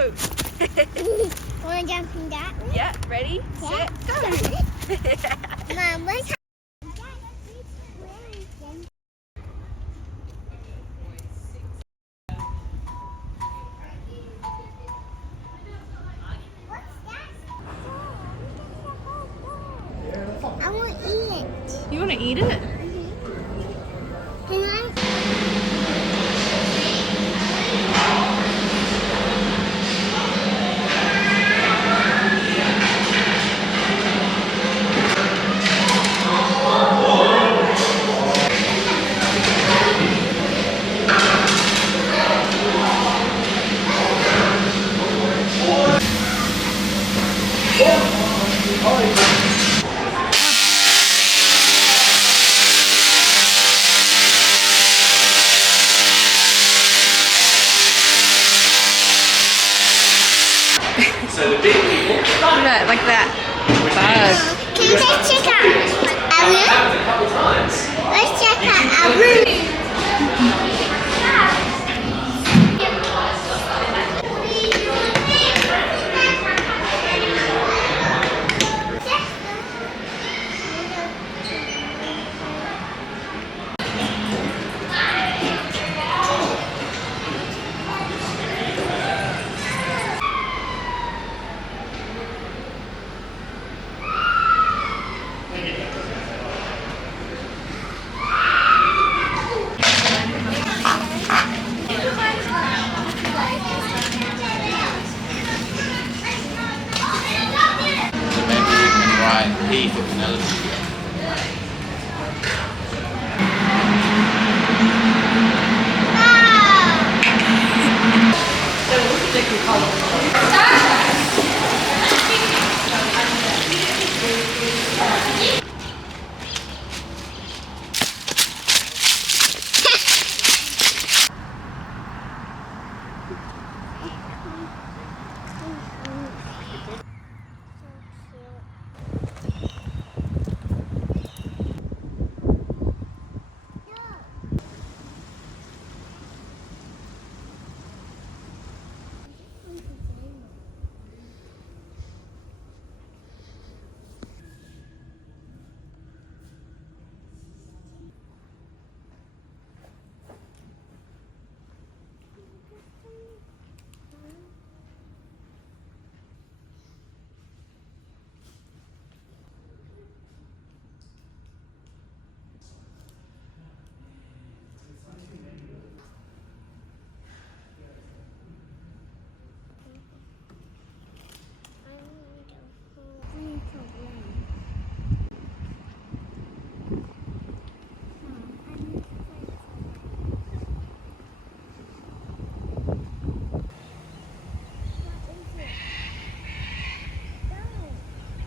go. Wanna jump in that one? Yeah, ready, set, go. Mom, what's I want to eat it. You want to eat it? Can I? So the big people. Look at that, like that. Bug. Can you guys check out our room? Happened a couple times. Let's check out our room. Right, Heath at Penelope.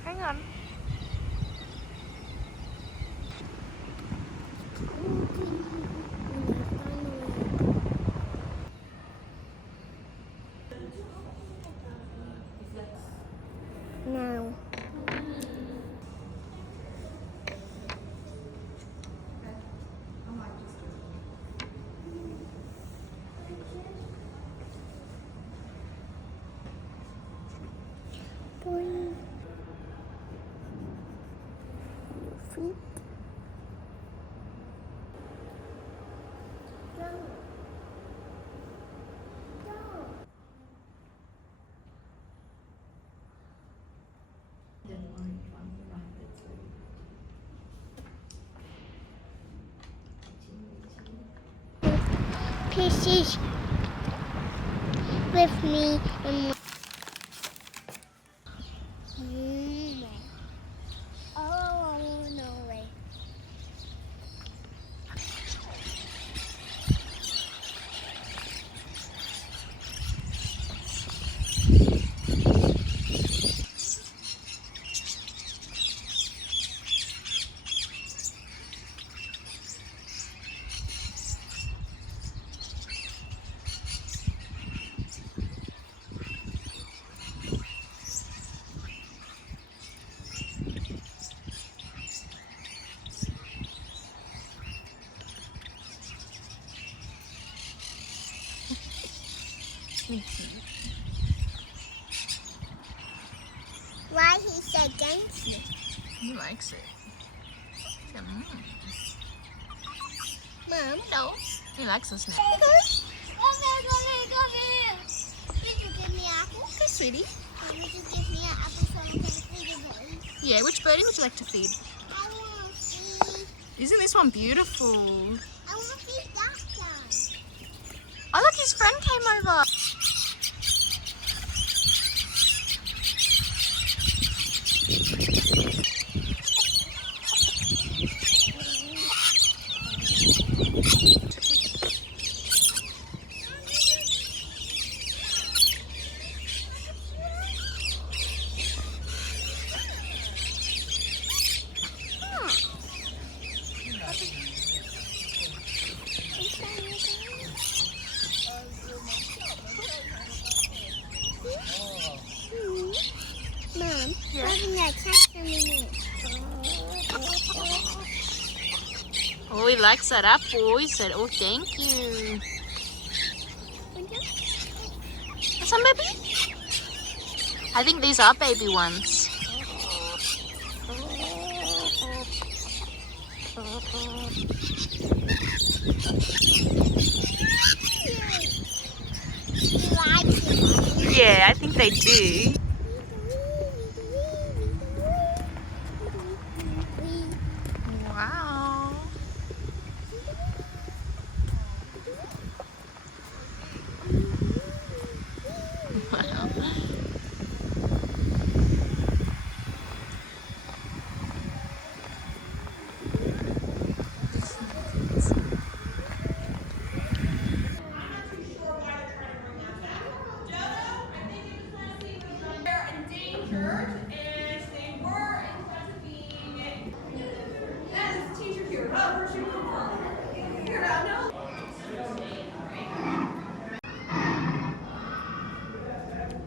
Hang on. No. Boing. Feet. Go. Go. Pieces with me and my oh no way. Why he said thank you? He likes it. Mom. No. He likes the snack. Come here. Did you give me apple? Okay, sweetie. Would you give me an apple so I can feed the bird? Yeah, which birdie would you like to feed? I want to feed. Isn't this one beautiful? I want to feed that guy. Oh, look, his friend came over. Mom, Yeah. having that check for me. Oh, he likes that apple. He said, oh, thank you. That's some baby? I think these are baby ones. Yeah, I think they do. Wow. Wow.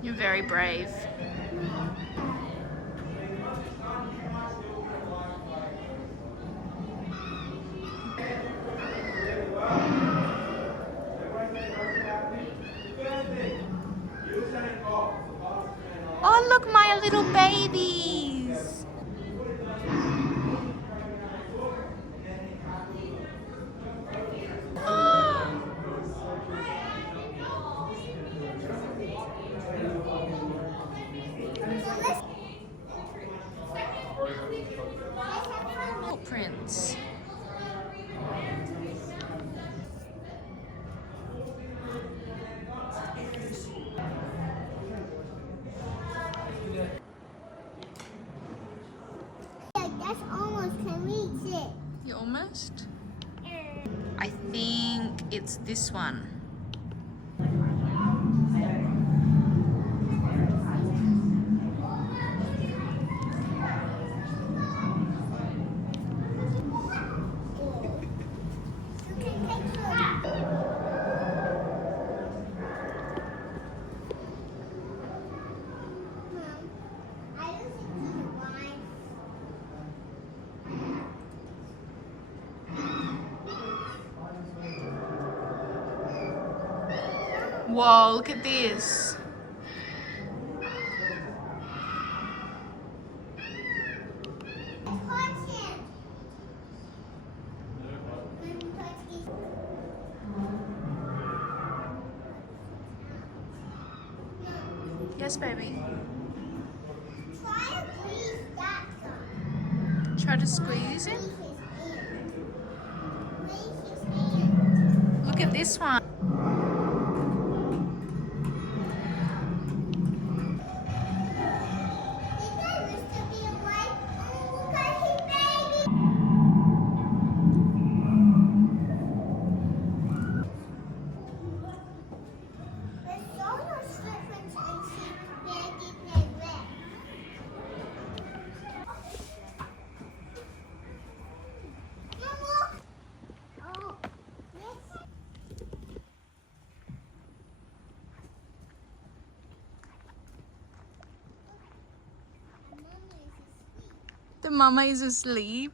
You're very brave. Oh, look, my little babies. Footprints. That's almost can reach it. You almost? I think it's this one. Whoa, look at this. Yes, baby. Try to squeeze it. Look at this one. The mama is asleep.